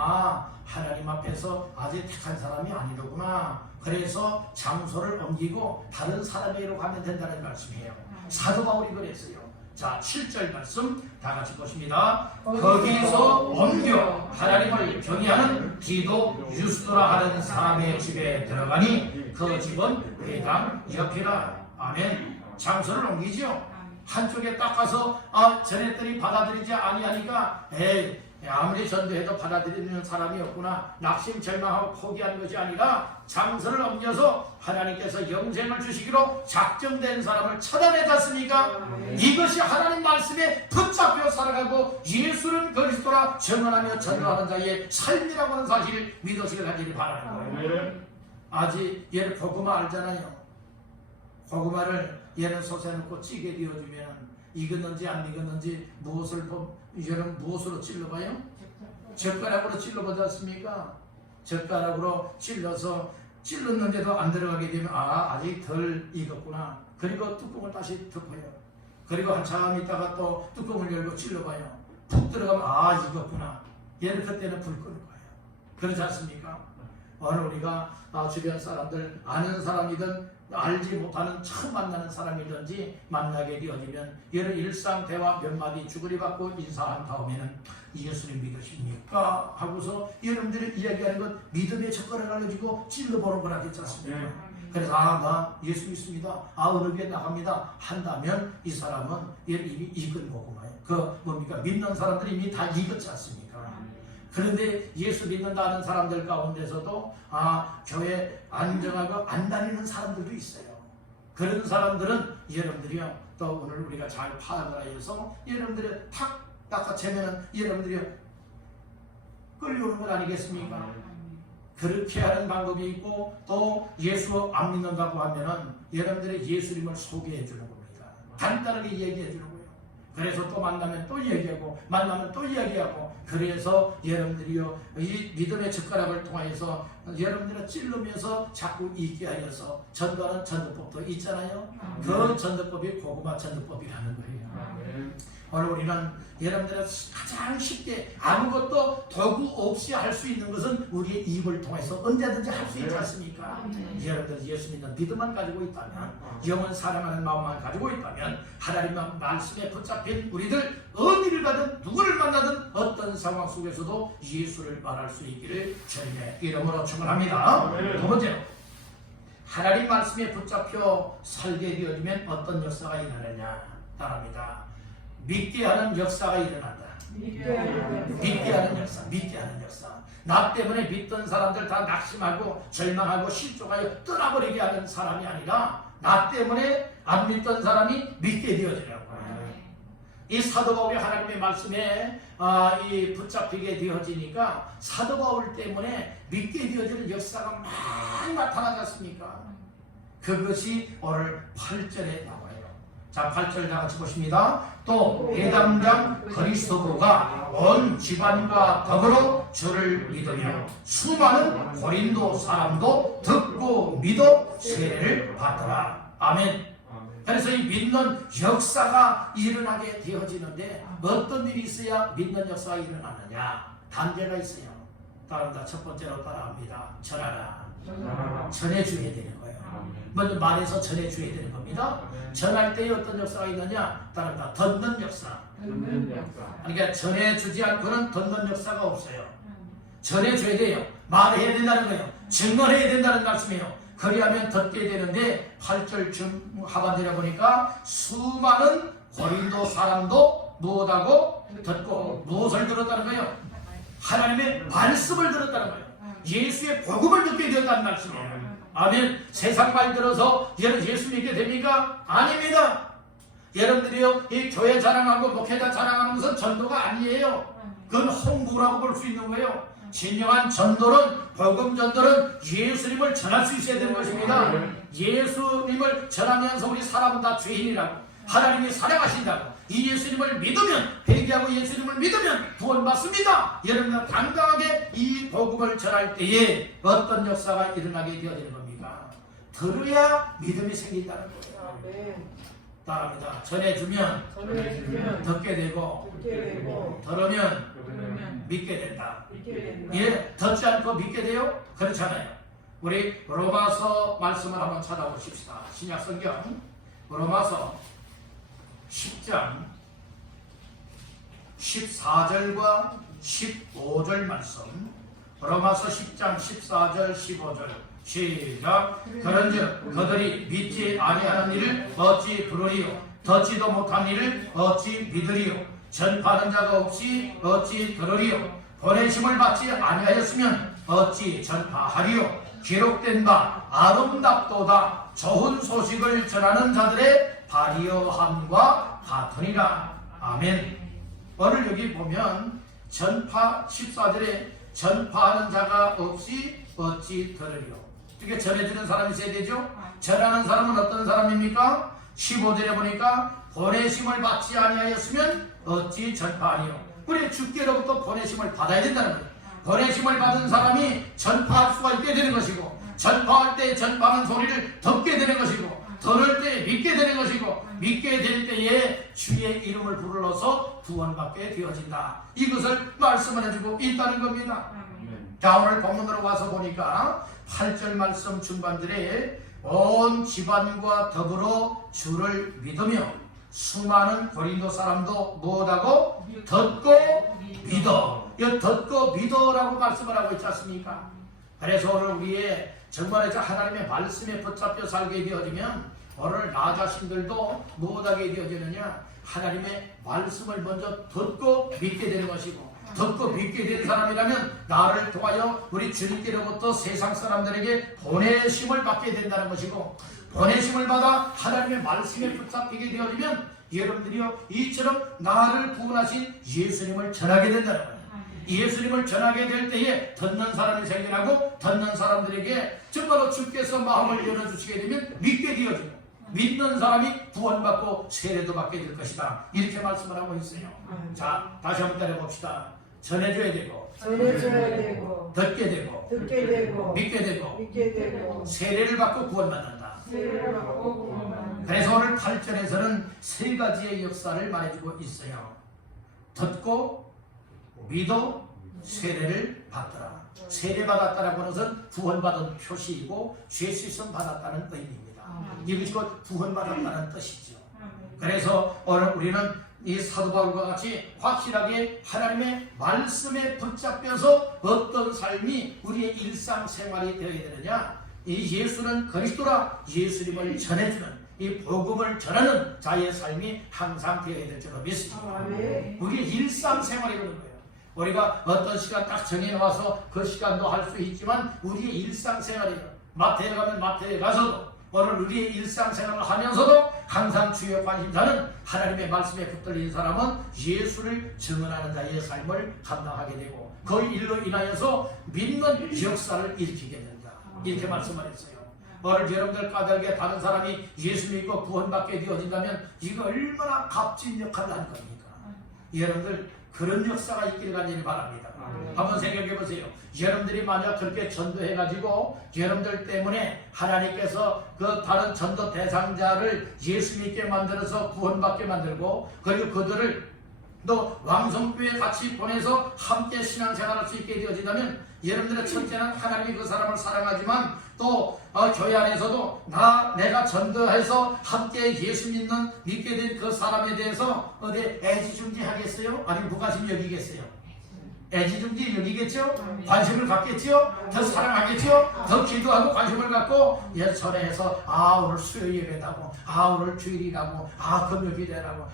하나님 앞에서 아직 택한 사람이 아니더구나. 그래서 장소를 옮기고 다른 사람에게로 가면 된다는 말씀이에요. 사도 바울이 그랬어요. 자, 7절 말씀 다 같이 보십니다. 거기서 옮겨 하나님을 경외하는 디도 유스도라 하는 사람의 집에 들어가니 그 집은 회당 옆이라. 아멘. 장소를 옮기죠. 한쪽에 딱 가서 전했더니 받아들이지 아니하니까 아무리 전도해도 받아들이는 사람이 없구나, 낙심절망하고 포기하는 것이 아니라 장소를 옮겨서 하나님께서 영생을 주시기로 작정된 사람을 찾아내셨으니까 이것이 하나님 말씀에 붙잡혀 살아가고 예수는 그리스도라 증언하며 전도하는 자의 삶이라고 하는 사실을 믿으시길 간절히 바라는 거예요. 아직 얘는 고구마 알잖아요. 고구마를 얘는 솥에 넣고 찌개 되어주면 익었는지 안 익었는지 얘는 무엇으로 찔러봐요? 젓가락으로 찔러보지 않습니까? 젓가락으로 찔러서 찔렀는데도 안 들어가게 되면 아직 덜 익었구나. 그리고 뚜껑을 다시 덮어요. 그리고 한참 있다가 또 뚜껑을 열고 찔러봐요. 푹 들어가면 익었구나. 얘는 그때는 불 끄는 거예요. 그렇지 않습니까? 오늘 우리가 주변 사람들, 아는 사람이든 알지 못하는 처음 만나는 사람이든지 만나게 되어지면 여러 일상 대화 몇 마디 주거리 받고 인사한 다음에는 예수님 믿으십니까? 하고서 여러분들이 이야기하는 건 믿음의 젓가락을 가지고 찔러보는 거라 했지 않습니까? 그래서 나 예수 믿습니다. 어느 게 나갑니다. 한다면 이 사람은 이미 익은 고구마예요. 뭡니까? 믿는 사람들이 이미 다 익었지 않습니까? 그런데 예수 믿는다는 사람들 가운데서도 교회 안정하고 안 다니는 사람들도 있어요. 그런 사람들은 여러분들이요, 또 오늘 우리가 잘 파악을 해서 여러분들이 탁 닦아채면은 여러분들이 끌려오는 것 아니겠습니까? 그렇게 하는 방법이 있고, 또 예수 안 믿는다고 하면은 여러분들이 예수님을 소개해 주는 겁니다. 간단하게 얘기해 주는 거예요. 그래서 또 만나면 또 얘기하고, 만나면 또 이야기하고, 그래서 여러분들이요, 이 믿음의 젓가락을 통해서 여러분들을 찌르면서 자꾸 있게 하여서 전도하는 전도법도 있잖아요. 그 전도법이 고구마 전도법이라는 거예요. 오늘 우리는 여러분들은 가장 쉽게 아무것도 도구 없이 할 수 있는 것은 우리의 입을 통해서 언제든지 할 수 있지 않습니까? 여러분들 예수 믿는 믿음만 가지고 있다면, 영원 사랑하는 마음만 가지고 있다면, 하나님 말씀에 붙잡힌 우리들 어디를 가든 누구를 만나든 어떤 상황 속에서도 예수를 말할 수 있기를 주님의 이름으로 축원합니다. 두 번째로, 하나님 말씀에 붙잡혀 살게 되어지면 어떤 역사가 일어나느냐 따라합니다. 믿게 하는 역사가 일어난다. 믿게 하는 역사, 믿게 하는 역사. 나 때문에 믿던 사람들 다 낙심하고 절망하고 실족하여 떠나버리게 하는 사람이 아니라 나 때문에 안 믿던 사람이 믿게 되어지라고 해요. 이 사도 바울이 하나님의 말씀에 이 붙잡히게 되어지니까 사도 바울 때문에 믿게 되어지는 역사가 많이 나타나지 않습니까? 그것이 오늘 8절에 나와요. 자, 8절 다 같이 보십니다. 또 회당장 그리스도가 온 집안과 더불어 주를 믿으며 수많은 고린도 사람도 듣고 믿어 세례를 받더라. 아멘. 그래서 이 믿는 역사가 일어나게 되어지는데 어떤 일이 있어야 믿는 역사가 일어나느냐? 단계가 있어요. 따라합니다. 첫 번째로 따라합니다. 전하라. 전해줘야 되는 거예요. 먼저 말해서 전해줘야 되는 겁니다. 전할 때에 어떤 역사가 있느냐? 따라합니다. 듣는 역사. 그러니까 전해주지 않고는 듣는 역사가 없어요. 전해줘야 돼요. 말해야 된다는 거예요. 증언해야 된다는 말씀이에요. 그리하면 듣게 되는데 8절 하반절에 보니까 수많은 고린도 사람도 무엇하고 듣고 무엇을 들었다는 거예요? 하나님의 말씀을 들었다는 거예요. 예수의 복음을 듣게 되었다는 말씀이에요. 아멘. 세상 말 들어서 예수 믿게 됩니까? 아닙니다. 여러분들이요, 이 교회 자랑하고 목회자 자랑하는 것은 전도가 아니에요. 그건 홍보라고 볼 수 있는 거예요. 진정한 전도는, 복음 전도는 예수님을 전할 수 있어야 되는 것입니다. 예수님을 전하면서 우리 사람은 다 죄인이라고, 하나님이 사랑하신다고 이 예수님을 믿으면, 회개하고 예수님을 믿으면 구원받습니다. 여러분은 당당하게 이 복음을 전할 때에 어떤 역사가 일어나게 되어지는 겁니까? 들어야 믿음이 생긴다는 거예요. 따라합니다. 전해주면 듣게 되고, 들으면 믿게 된다. 예, 듣지 않고 믿게 돼요? 그렇잖아요. 우리 로마서 말씀을 한번 찾아보십시다. 신약성경 로마서 10장 14절과 15절 말씀. 로마서 10장 14절 15절 시작. 그런즉 그들이 믿지 아니하는 일을 어찌 부르리요? 듣지도 못한 일을 어찌 믿으리요? 전파하는 자가 없이 어찌 들으리요? 보내심을 받지 아니하였으면 어찌 전파하리요? 기록된 바 아름답도다 좋은 소식을 전하는 자들의 발이여함과 같으니라. 아멘. 오늘 여기 보면 전파 14절에 전파하는 자가 없이 어찌 들으리요? 이게 전해주는 사람이 있어야 되죠? 전하는 사람은 어떤 사람입니까? 15절에 보니까 보내심을 받지 아니하였으면 어찌 전파하리요? 우리 주께로부터 보내심을 받아야 된다는 거예요. 보내심을 받은 사람이 전파할 수가 있게 되는 것이고, 전파할 때 전파하는 소리를 듣게 되는 것이고, 들을 때 믿게 되는 것이고, 믿게 될 때에 주의 이름을 불러서 구원받게 되어진다. 이것을 말씀을 해주고 있다는 겁니다. 자, 오늘 본문으로 와서 보니까 8절 말씀 중반절에 온 집안과 더불어 주를 믿으며 수많은 고린도 사람도 뭐하고 듣고 믿어. 이 듣고 믿어라고 말씀을 하고 있지 않습니까? 그래서 오늘 우리의 정말 하나님의 말씀에 붙잡혀 살게 되어지면 오늘 나 자신들도 무엇하게 되어지느냐? 하나님의 말씀을 먼저 듣고 믿게 되는 것이고, 듣고 믿게 된 사람이라면 나를 통하여 우리 주님께로부터 세상 사람들에게 보내심을 받게 된다는 것이고, 보내심을 받아 하나님의 말씀에 붙잡히게 되어지면 여러분들이요 이처럼 나를 구원하신 예수님을 전하게 된다는 거예요. 예수님을 전하게 될 때에 듣는 사람이 생겨나고, 듣는 사람들에게 정말로 주께서 마음을 열어주시게 되면 믿게 되어지고, 믿는 사람이 구원받고 세례도 받게 될 것이다. 이렇게 말씀을 하고 있어요. 자, 다시 한번 따라봅시다. 전해줘야 되고, 듣게 되고, 믿게 되고, 세례를 받고 구원받는다. 그래서 오늘 8절에서는 세 가지의 역사를 말해주고 있어요. 듣고, 믿어, 세례를 받더라. 세례 받았다라고 하는 것은 구원받은 표시이고 죄 씻음 받았다는 의미입니다. 이것이 곧 구원받았다는 뜻이죠. 그래서 오늘 우리는 이 사도 바울과 같이 확실하게 하나님의 말씀에 붙잡혀서 어떤 삶이 우리의 일상생활이 되어야 되느냐? 이 예수는 그리스도라, 예수님을 전해주는 이 복음을 전하는 자의 삶이 항상 되어야 될 줄로 믿습니다. 우리의 일상생활이 그런 거예요. 우리가 어떤 시간 딱 정해놓아서 그 시간도 할 수 있지만 우리의 일상생활이에요. 마트에 가면 마트에 가서도 오늘 우리의 일상생활을 하면서도 항상 주요 관심사는 하나님의 말씀에 붙들린 사람은 예수를 증언하는 자의 삶을 감당하게 되고, 그 일로 인하여서 믿는 역사를 일으키게 된다. 이렇게 말씀을 했어요. 오늘 여러분들 까닭에 다른 사람이 예수 믿고 구원받게 되어진다면 이거 얼마나 값진 역할을 한 겁니까? 여러분들 그런 역사가 있기를 간절히 바랍니다. 한번 생각해 보세요. 여러분들이 만약 그렇게 전도해가지고 여러분들 때문에 하나님께서 그 다른 전도 대상자를 예수 믿게 만들어서 구원받게 만들고, 그리고 그들을 또 왕성교회에 같이 보내서 함께 신앙생활할 수 있게 되어진다면 여러분들의 첫째는 하나님이 그 사람을 사랑하지만 또 교회 안에서도 내가 전도해서 함께 예수 믿게 된 그 사람에 대해서 어디 애지중지하겠어요? 아니면 무관심 여기겠어요? 애지중지 여기겠죠? 관심을 갖겠죠? 더 사랑하겠죠? 더 기도하고 관심을 갖고 전에해서 오늘 수요 예배라고, 오늘 주일이라고, 금요일이라고,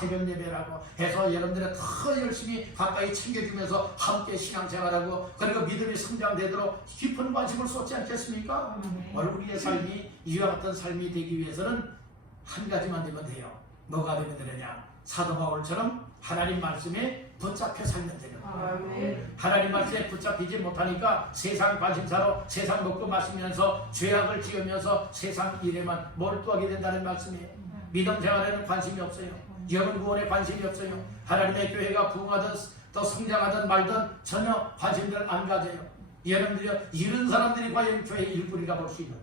새벽 예배라고 해서 여러분들이 더 열심히 가까이 챙겨주면서 함께 신앙생활하고, 그리고 믿음이 성장되도록 깊은 관심을 쏟지 않겠습니까? 오늘 우리의 삶이 이와 같은 삶이 되기 위해서는 한 가지만 되면 돼요. 뭐가 되면 되느냐? 사도 바울처럼 하나님 말씀에 붙잡혀 살면 되는 거예요. 아멘. 하나님 말씀에 붙잡히지 못하니까 세상 관심사로 세상 먹고 마시면서 죄악을 지으면서 세상 일에만 몰두하게 된다는 말씀이에요. 믿음 생활에는 관심이 없어요. 영혼 구원에 관심이 없어요. 하나님의 교회가 부흥하든 또 성장하든 말든 전혀 관심들 안 가져요. 여러분들이요, 이런 사람들이 과연 교회 일꾼이라 볼 수 있느냐?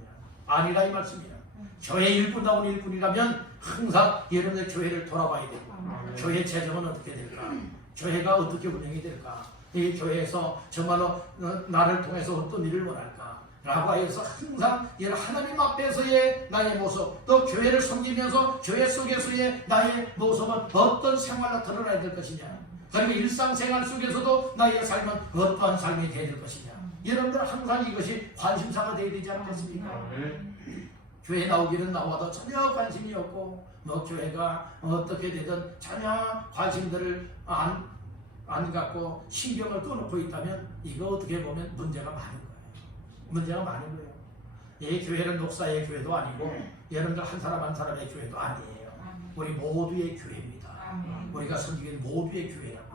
아니라 이 말씀이에요. 교회 일꾼다운 일꾼이라면 항상 여러분들 교회를 돌아봐야 되고, 교회 재정은 어떻게 될까? 교회가 어떻게 운영이 될까? 이 교회에서 정말로 나를 통해서 어떤 일을 원할까? 라고 해서 항상 하나님 앞에서의 나의 모습, 또 교회를 섬기면서 교회 속에서의 나의 모습은 어떤 생활로 드러나야 될 것이냐? 그리고 일상생활 속에서도 나의 삶은 어떠한 삶이 되어야 될 것이냐? 여러분들 항상 이것이 관심사가 되어야 되지 않겠습니까? 교회 나오기는 나와도 전혀 관심이 없고, 뭐 교회가 어떻게 되든 전혀 관심들을 안 갖고 신경을 꺼놓고 있다면 이거 어떻게 보면 문제가 많은 거예요. 문제가 많은 거예요. 이 교회는 목사의 교회도 아니고 여러분들 한 사람 한 사람의 교회도 아니에요. 우리 모두의 교회입니다. 우리가 섬기는 모두의 교회라고.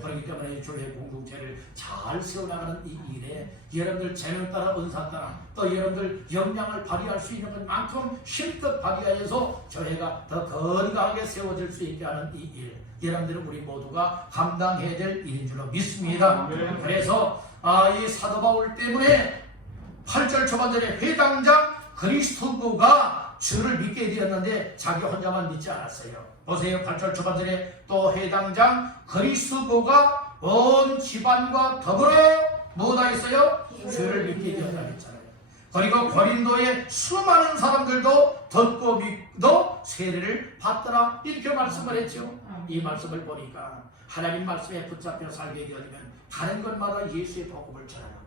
그렇기 때문에 이 교회 공동체를 잘 세워나가는 이 일에 여러분들 재능 따라 은사 따라 또 여러분들 역량을 발휘할 수 있는 것만큼 힘껏 발휘하여서 교회가 더 건강하게 세워질 수 있게 하는 이 일, 여러분들은 우리 모두가 감당해야 될 일인 줄로 믿습니다. 그래서 이 사도 바울 때문에 8절 초반절에 회당장 그리스도가 주를 믿게 되었는데 자기 혼자만 믿지 않았어요. 보세요. 8절 초반절에 또 회당장 그리스도가 온 집안과 더불어 뭐가 있어요? 주를 믿게 되었다 했잖아요. 그리고 고린도의 수많은 사람들도 듣고 믿고 세례를 받더라 이렇게 말씀을 했죠. 이 말씀을 보니까 하나님 말씀에 붙잡혀 살게 되면 다른 것마다 예수의 복음을 전하는 거예요.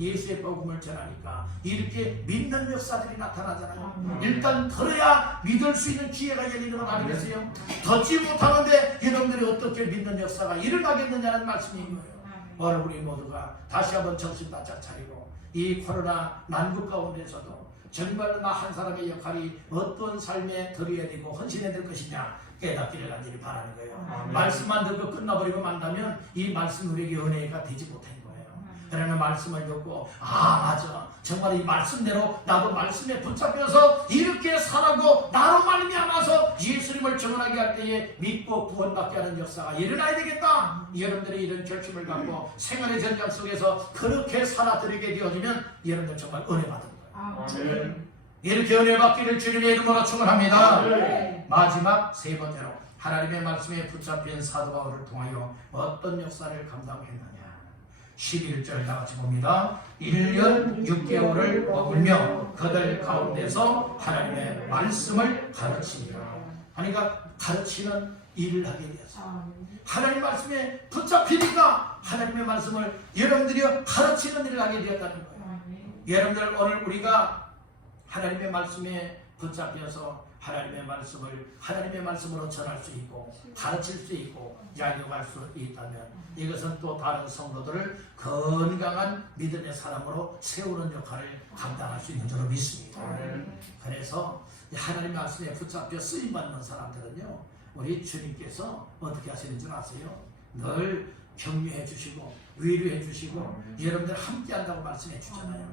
예수의 복음을 전하니까 이렇게 믿는 역사들이 나타나잖아요. 일단 들어야 믿을 수 있는 기회가 열리는 건 아니겠어요? 듣지 못하는데 여러분들이 어떻게 믿는 역사가 일어나겠느냐는 말씀인 거예요. 오늘 우리 모두가 다시 한번 정신 바짝 차리고 이 코로나 난국 가운데서도 정말로 나 한 사람의 역할이 어떤 삶에 들여야 되고 헌신해야 될 것이냐 깨닫기를 간절히 바라는 거예요. 말씀만 듣고 끝나버리고 만다면 이 말씀 우리에게 은혜가 되지 못한 거예요. 그러나 말씀을 듣고 맞아 정말 이 말씀대로 나도 말씀에 붙잡혀서 이렇게 살아고 나로 말미암아서 예수님을 증언하게 할 때에 믿고 구원받게 하는 역사가 일어나야 되겠다. 여러분들이 이런 결심을 갖고 생활의 전장 속에서 그렇게 살아드리게 되어지면 여러분들 정말 은혜 받은 거예요. 이렇게 은혜 받기를 주님의 이름으로 축원합니다. 마지막 세 번째로 하나님의 말씀에 붙잡힌 사도 바울을 통하여 어떤 역사를 감당했느냐. 11절 다 같이 봅니다. 1년 6개월을 머물며 그들 가운데서 하나님의 말씀을 가르치니라. 그러니까 가르치는 일을 하게 되었어요. 하나님 말씀에 붙잡히니까 하나님의 말씀을 여러분들이 가르치는 일을 하게 되었다는 거예요. 여러분들 오늘 우리가 하나님의 말씀에 붙잡혀서 하나님의 말씀으로 전할 수 있고 가르칠 수 있고 양육할 수 있다면 이것은 또 다른 성도들을 건강한 믿음의 사람으로 세우는 역할을 감당할 수 있는 줄로 믿습니다. 그래서 하나님의 말씀에 붙잡혀 쓰임받는 사람들은요, 우리 주님께서 어떻게 하시는 줄 아세요? 늘 격려해 주시고 위로해 주시고 여러분들 함께 한다고 말씀해 주잖아요.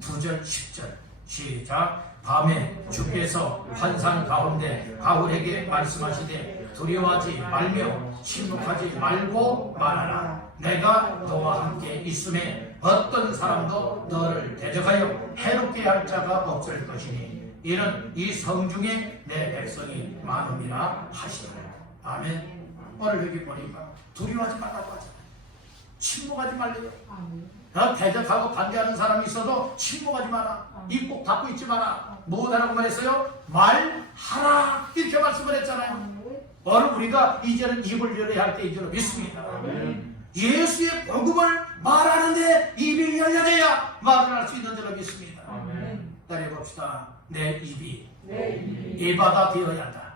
9절 10절 시작. 밤에 주께서 환상 가운데 바울에게 말씀하시되 두려워하지 말며 침묵하지 말고 말하라. 내가 너와 함께 있음에 어떤 사람도 너를 대적하여 해롭게 할 자가 없을 것이니 이는 이 성중에 내 백성이 많음이라 하시더라. 아멘. 오늘 여기 보니까 두려워하지 말라고 하잖아요. 침묵하지 말래요. 대적하고 반대하는 사람이 있어도 침묵하지 마라. 입 꼭 닫고 있지 마라. 뭐라고 말했어요? 말하라. 이렇게 말씀을 했잖아요. 오늘 우리가 이제는 입을 열어야 할 때인 줄 믿습니다. 예수의 복음을 말하는데 입이 열려야 말을 할 수 있는 줄로 믿습니다. 따라해봅시다. 내 입이 예바다 되어야 한다.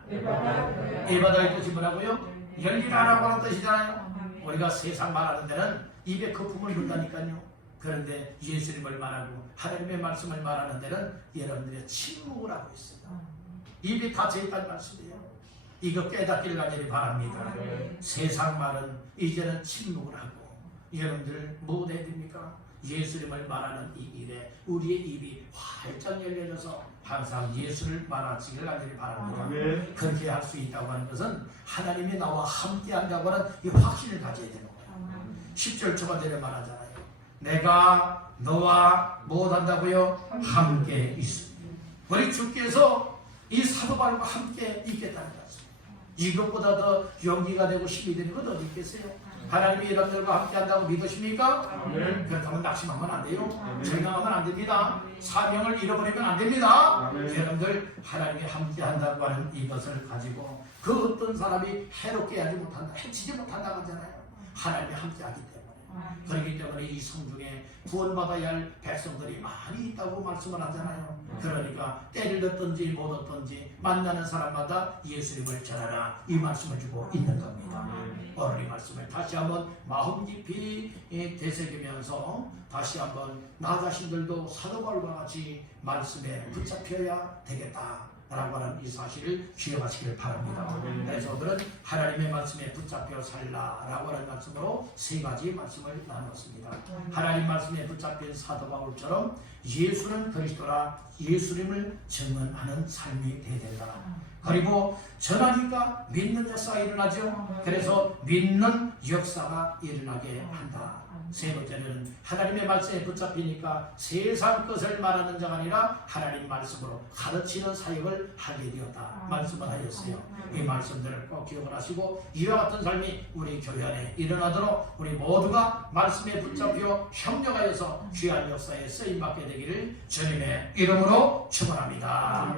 예바다의 뜻이 뭐라고요? 열리라라고 하는 뜻이잖아요. 우리가 세상 말하는 데는 입에 거품을 넣는다니까요. 그런데 예수님을 말하고 하나님의 말씀을 말하는 데는 여러분들의 침묵을 하고 있어요. 입이 닫혀 있다는 말씀이에요. 이거 깨닫기를 간절히 바랍니다. 세상 말은 이제는 침묵을 하고 여러분들 뭐 해야 됩니까? 예수님을 말하는 이 일에 우리의 입이 활짝 열려져서 항상 예수를 말하시길 간절히 바랍니다. 그렇게 할 수 있다고 하는 것은 하나님이 나와 함께 한다고 하는 이 확신을 가져야 되는 거예요. 10절 초반절에 말하잖아요. 내가 너와 못한다고요? 함께 있습니다. 우리 주께서 이 사도 바울과 함께 있겠다는 것입니다. 이것보다 더 용기가 되고 힘이 되는 건 어디 있겠어요? 하나님이 여러분들과 함께 한다고 믿으십니까? 그렇다면 낙심하면 안 돼요. 절망하면 안 됩니다. 사명을 잃어버리면 안 됩니다. 여러분들 하나님이 함께 한다고 하는 이것을 가지고 그 어떤 사람이 해롭게 하지 못한다, 해치지 못한다고 하잖아요. 하나님이 함께 하기 때문에. 그렇기 때문에 이 성중에 구원받아야 할 백성들이 많이 있다고 말씀을 하잖아요. 그러니까 때를 얻든지 못 얻든지 만나는 사람마다 예수님을 전하라 이 말씀을 주고 있는 겁니다. 오늘 이 말씀을 다시 한번 마음 깊이 되새기면서 다시 한번 나 자신들도 사도 바울과 같이 말씀에 붙잡혀야 되겠다 라고 하는 이 사실을 기억하시길 바랍니다. 그래서 오늘은 하나님의 말씀에 붙잡혀 살라라고 하는 말씀으로 세 가지 말씀을 나눴습니다. 하나님 말씀에 붙잡힌 사도 바울처럼 예수는 그리스도라 예수님을 증언하는 삶이 되어야 된다. 그리고 전하니까 믿는 역사가 일어나죠. 그래서 믿는 역사가 일어나게 한다. 세 번째는 하나님의 말씀에 붙잡히니까 세상 것을 말하는 자가 아니라 하나님 말씀으로 가르치는 사역을 하게 되었다 말씀을 하였어요. 이 말씀들을 꼭 기억을 하시고 이와 같은 삶이 우리 교회 안에 일어나도록 우리 모두가 말씀에 붙잡혀 협력하여서 귀한 역사에 쓰임받게 되기를 주님의 이름으로 축원합니다.